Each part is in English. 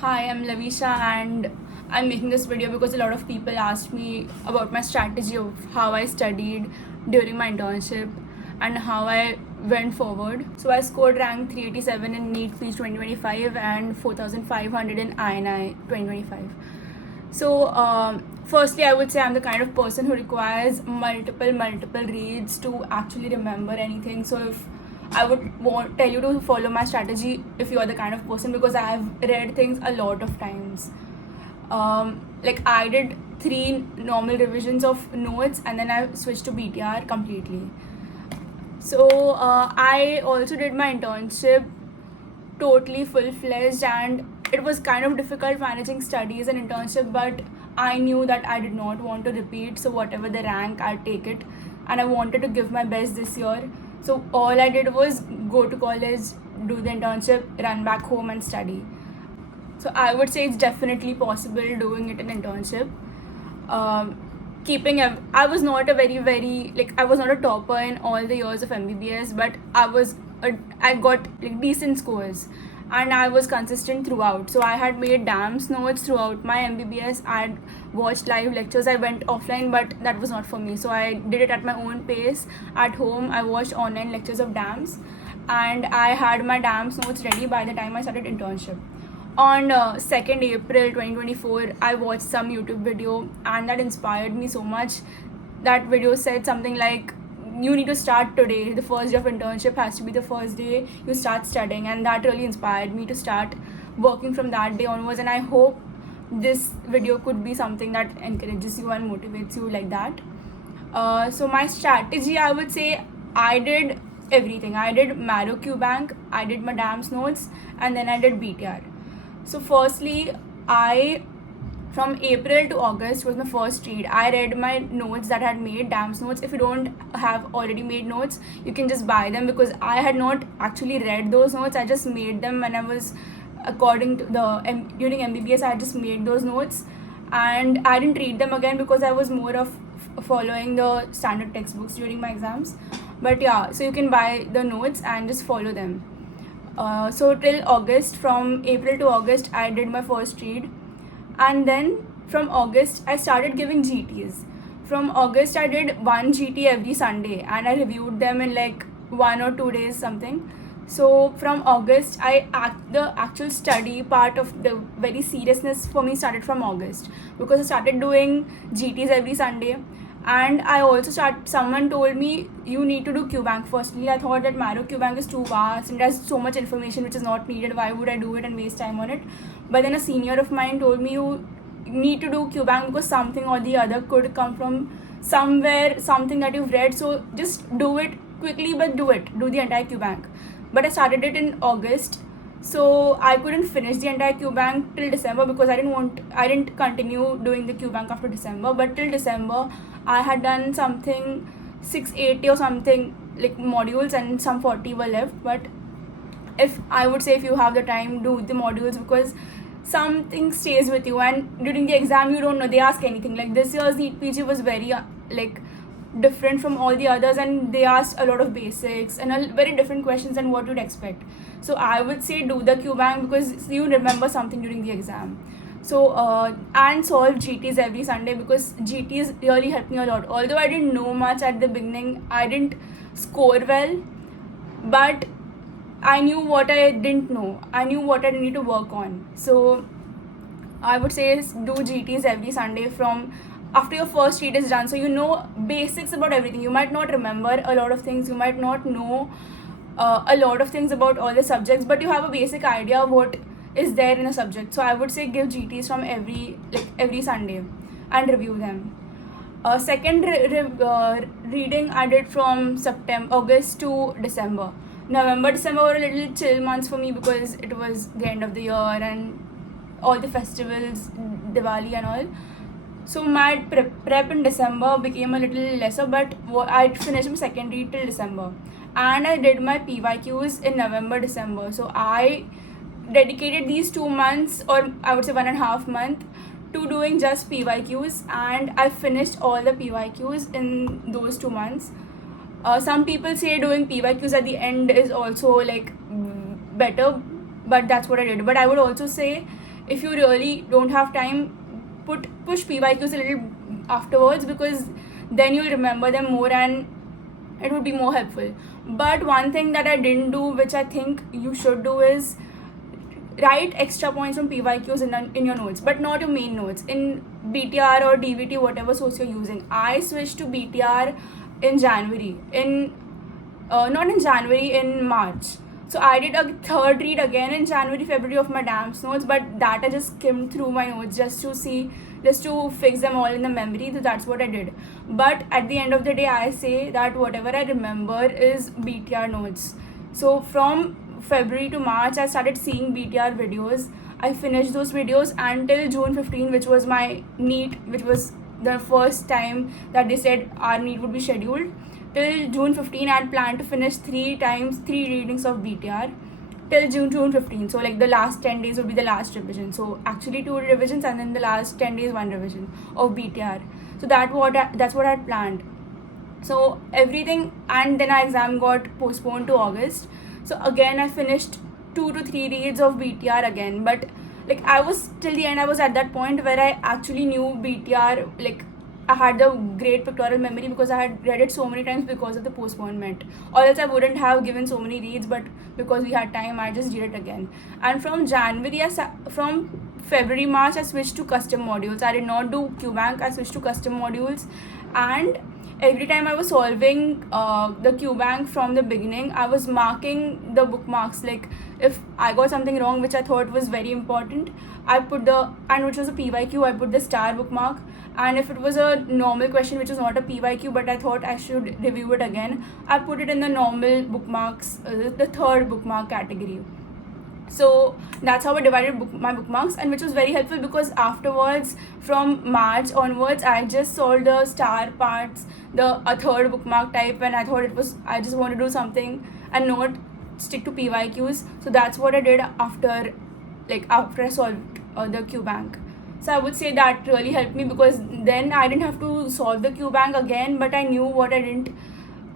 Hi, I'm Lavisha and I'm making this video because a lot of people asked me about my strategy of how I studied during my internship and how I went forward. So I scored rank 387 in NEET PEACH 2025 and 4500 in INI 2025. So, firstly, I would say I'm the kind of person who requires multiple reads to actually remember anything. So, if I would tell you to follow my strategy if you are the kind of person, because I have read things a lot of times. Like I did 3 normal revisions of notes and then I switched to BTR completely. So I also did my internship totally full-fledged, and it was kind of difficult managing studies and internship, but I knew that I did not want to repeat, so whatever the rank, I'd take it, and I wanted to give my best this year. So all I did was go to college, do the internship, run back home and study. So I would say it's definitely possible doing it in internship. I was not a very like I was not a topper in all the years of MBBS, but I got like decent scores and I was consistent throughout. So I had made DAMS notes throughout my MBBS. I had watched live lectures. I went offline, but that was not for me. So I did it at my own pace at home. I watched online lectures of DAMS and I had my DAMS notes ready by the time I started internship. On 2nd April 2024, I watched some YouTube video and that inspired me so much. That video said something like, you need to start today. The first day of internship has to be the first day you start studying, and that really inspired me to start working from that day onwards. And I hope this video could be something that encourages you and motivates you like that. So my strategy, I would say, I did everything. I did Marrow Q Bank, I did my DAMS notes, and then I did BTR. So firstly, from April to August was my first read. I read my notes that I had made, DAMS notes. If you don't have already made notes, you can just buy them, because I had not actually read those notes. I just made them when I was, according to during MBBS, I had just made those notes and I didn't read them again because I was more of following the standard textbooks during my exams. But yeah, so you can buy the notes and just follow them. So till August, from April to August, I did my first read, and then from August I started giving GTs. From August I did one GT every Sunday and I reviewed them in like 1 or 2 days something. So from August, the actual study part of the very seriousness for me started from August, because I started doing GTs every Sunday. And I also someone told me you need to do QBank. Firstly, I thought that Marrow QBank is too vast and there's so much information which is not needed. Why would I do it and waste time on it? But then a senior of mine told me you need to do QBank because something or the other could come from somewhere, something that you've read. So just do it quickly, but do the entire QBank. But I started it in August, so I couldn't finish the entire QBank till December because I didn't continue doing the QBank after December. But till December, I had done something 680 or something like modules, and some 40 were left. But if you have the time, do the modules, because something stays with you, and during the exam you don't know, they ask anything. Like this year's NEET PG was very like different from all the others, and they asked a lot of basics and very different questions than what you'd expect. So I would say do the QBank because you remember something during the exam. So and solve GTs every Sunday, because GTs really helped me a lot. Although I didn't know much at the beginning, I didn't score well, but I knew what I didn't know. I knew what I need to work on. So I would say do GTs every Sunday from after your first read is done, so you know basics about everything. You might not remember a lot of things, you might not know a lot of things about all the subjects, but you have a basic idea of what is there in a subject. So I would say give GTs from every Sunday and review them. Second reading I did from August to December. November, December were a little chill months for me because it was the end of the year and all the festivals, Diwali and all. So my prep in December became a little lesser, but I finished my second read till December. And I did my PYQs in November, December. So I dedicated these 2 months, or I would say 1.5 months, to doing just PYQs, and I finished all the PYQs in those 2 months. Some people say doing PYQs at the end is also like better, but that's what I did. But I would also say if you really don't have time, push PYQs a little afterwards, because then you'll remember them more and it would be more helpful. But one thing that I didn't do, which I think you should do, is write extra points from PYQs in your notes, but not your main notes. In BTR or DVT, whatever source you're using, I switched to BTR in January. Not in January, in March. So I did a third read again in January, February of my DAMS notes, but that I just skimmed through my notes just to fix them all in the memory. So that's what I did. But at the end of the day, I say that whatever I remember is BTR notes. So from February to March, I started seeing BTR videos. I finished those videos until June 15, which was my NEET, which was the first time that they said our NEET would be scheduled. Till June 15, I had planned to finish 3 readings of BTR till June 15. So like the last 10 days would be the last revision. So actually 2 revisions, and then the last 10 days 1 revision of BTR. So that's what I had planned. So everything, and then our exam got postponed to August. So again I finished 2 to 3 reads of BTR again. But like I was till the end, I was at that point where I actually knew BTR. Like I had the great pictorial memory because I had read it so many times because of the postponement. Or else I wouldn't have given so many reads, but because we had time, I just did it again. And from February, March, I switched to custom modules. I did not do QBank, I switched to custom modules. And every time I was solving the QBank from the beginning, I was marking the bookmarks. Like if I got something wrong which I thought was very important, which was a PYQ, I put the star bookmark. And if it was a normal question which was not a PYQ but I thought I should review it again, I put it in the normal bookmarks, the third bookmark category. So that's how I divided my bookmarks, and which was very helpful because afterwards, from March onwards, I just solved the star parts, a third bookmark type, and I thought I just want to do something and not stick to PYQs. So that's what I did after I solved the QBank. So I would say that really helped me, because then I didn't have to solve the QBank again, but I knew what I didn't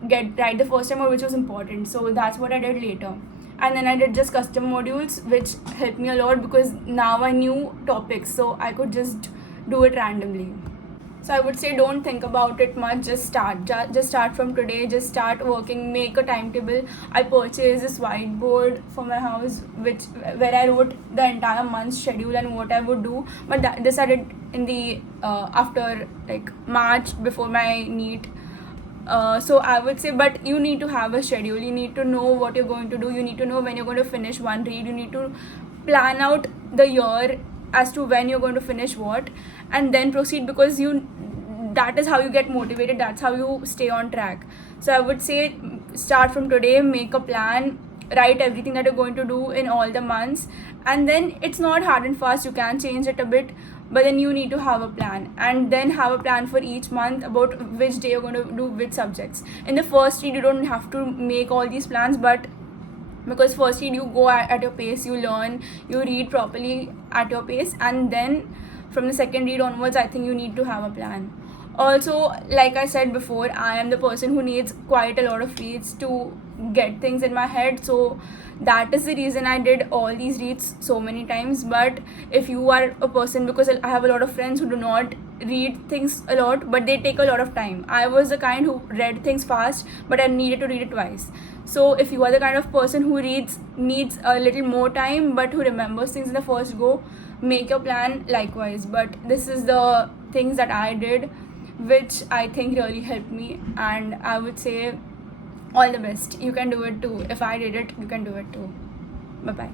get right the first time or which was important. So that's what I did later. And then I did just custom modules, which helped me a lot because now I knew topics, so I could just do it randomly. So I would say don't think about it much, just start. Just start from today, just start working, make a timetable. I purchased this whiteboard for my house where I wrote the entire month's schedule and what I would do. But this I did in the after March, before my NEET. So I would say, but you need to have a schedule. You need to know what you're going to do. You need to know when you're going to finish one read. You need to plan out the year as to when you're going to finish what, and then proceed, because that is how you get motivated. That's how you stay on track. So I would say start from today, make a plan, write everything that you're going to do in all the months, and then it's not hard and fast. You can change it a bit, but then you need to have a plan, and then have a plan for each month about which day you're going to do which subjects. In the first read, you don't have to make all these plans, but because first read you go at your pace, you learn, you read properly at your pace, and then from the second read onwards, I think you need to have a plan. Also, like I said before, I am the person who needs quite a lot of reads to get things in my head, so that is the reason I did all these reads so many times. But if you are a person, because I have a lot of friends who do not read things a lot, but they take a lot of time. I was the kind who read things fast, but I needed to read it twice. So if you are the kind of person who needs a little more time but who remembers things in the first go, make your plan likewise. But this is the things that I did, which I think really helped me, and I would say all the best. You can do it too. If I did it, you can do it too. Bye bye.